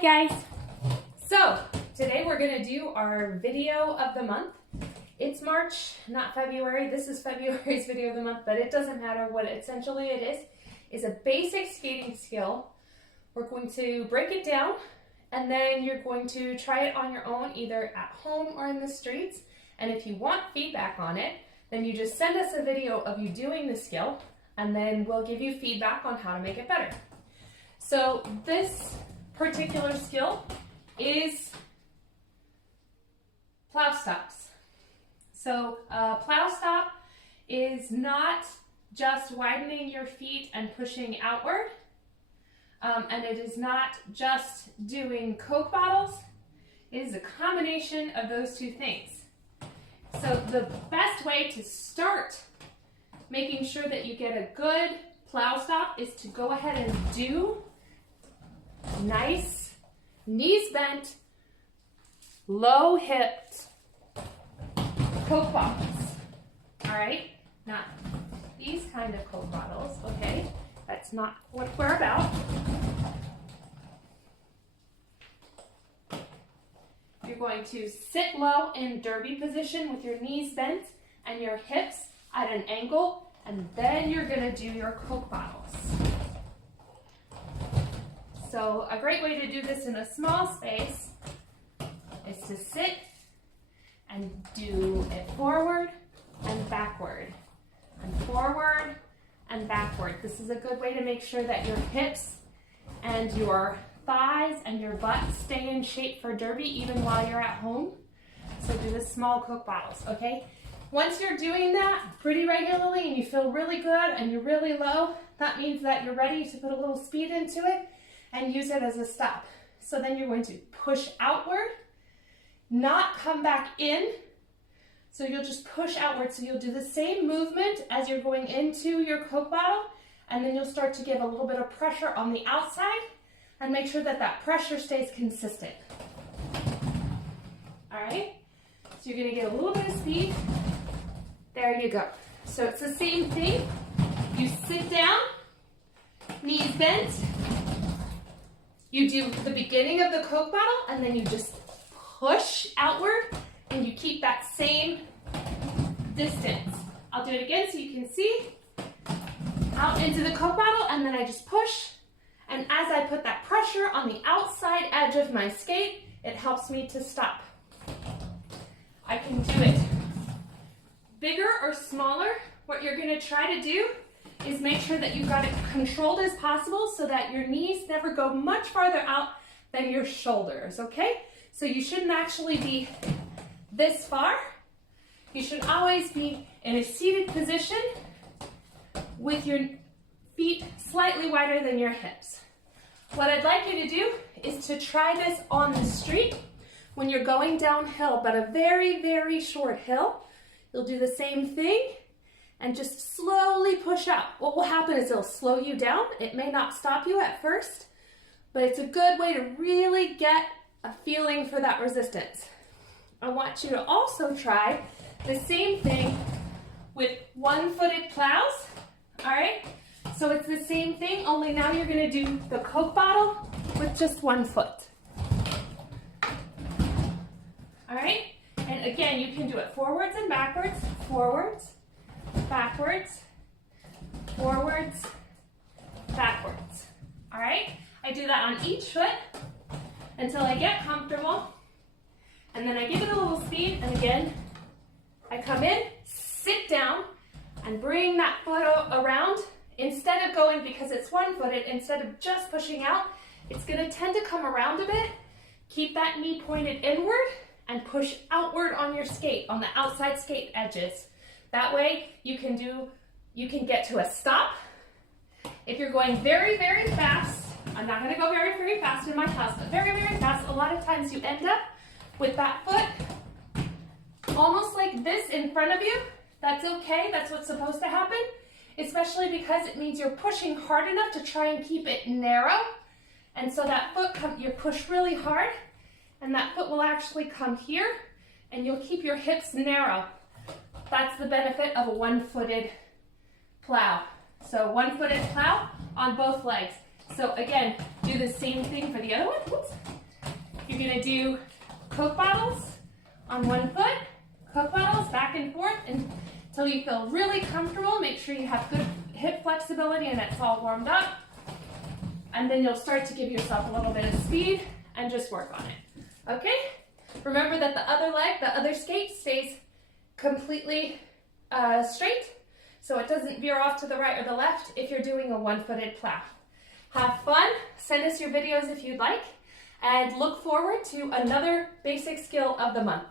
Hi guys! So today we're going to do our video of the month. It's March, not February. This is February's video of the month, but it doesn't matter. What essentially it is a basic skating skill. We're going to break it down and then you're going to try it on your own, either at home or in the streets. And if you want feedback on it, then you just send us a video of you doing the skill and then we'll give you feedback on how to make it better. So this particular skill is plow stops. So plow stop is not just widening your feet and pushing outward, and it is not just doing Coke bottles. It is a combination of those two things. So the best way to start making sure that you get a good plow stop is to go ahead and do nice, knees bent, low hipped Coke bottles. All right, not these kind of Coke bottles, okay? That's not what we're about. You're going to sit low in derby position with your knees bent and your hips at an angle, and then you're gonna do your Coke bottles. So a great way to do this in a small space is to sit and do it forward and backward, and forward and backward. This is a good way to make sure that your hips and your thighs and your butt stay in shape for derby even while you're at home. So do the small Coke bottles, okay? Once you're doing that pretty regularly and you feel really good and you're really low, that means that you're ready to put a little speed into it and use it as a stop. So then you're going to push outward, not come back in. So you'll just push outward. So you'll do the same movement as you're going into your Coke bottle, and then you'll start to give a little bit of pressure on the outside and make sure that that pressure stays consistent. All right, so you're gonna get a little bit of speed. There you go. So it's the same thing. You sit down, knees bent. You do the beginning of the Coke bottle and then you just push outward and you keep that same distance. I'll do it again so you can see. Out into the Coke bottle and then I just push. And as I put that pressure on the outside edge of my skate, it helps me to stop. I can do it bigger or smaller. What you're gonna try to do is make sure that you've got it controlled as possible so that your knees never go much farther out than your shoulders, okay? So you shouldn't actually be this far. You should always be in a seated position with your feet slightly wider than your hips. What I'd like you to do is to try this on the street when you're going downhill, but a very, very short hill. You'll do the same thing and just slowly push out. What will happen is it'll slow you down. It may not stop you at first, but it's a good way to really get a feeling for that resistance. I want you to also try the same thing with one-footed plows, all right? So it's the same thing, only now you're gonna do the Coke bottle with just one foot. All right? And again, you can do it forwards and backwards, forwards, backwards, forwards, backwards. All right? I do that on each foot until I get comfortable. And then I give it a little speed. And again, I come in, sit down, and bring that foot around. Instead of going, because it's one-footed, instead of just pushing out, it's gonna tend to come around a bit. Keep that knee pointed inward and push outward on your skate, on the outside skate edges. That way you can get to a stop. If you're going very, very fast, I'm not gonna go very, very fast in my class, but very, very fast, a lot of times you end up with that foot almost like this in front of you. That's okay, that's what's supposed to happen, especially because it means you're pushing hard enough to try and keep it narrow. And so that foot, you push really hard, and that foot will actually come here, and you'll keep your hips narrow. That's the benefit of a one-footed plow. So one-footed plow on both legs. So again, do the same thing for the other one. Whoops. do Coke bottles on one foot, Coke bottles back and forth until you feel really comfortable. Make sure you have good hip flexibility and it's all warmed up. And then you'll start to give yourself a little bit of speed and just work on it. Okay? Remember that the other leg, the other skate stays completely straight, so it doesn't veer off to the right or the left if you're doing a one-footed plow. Have fun, send us your videos if you'd like, and look forward to another basic skill of the month.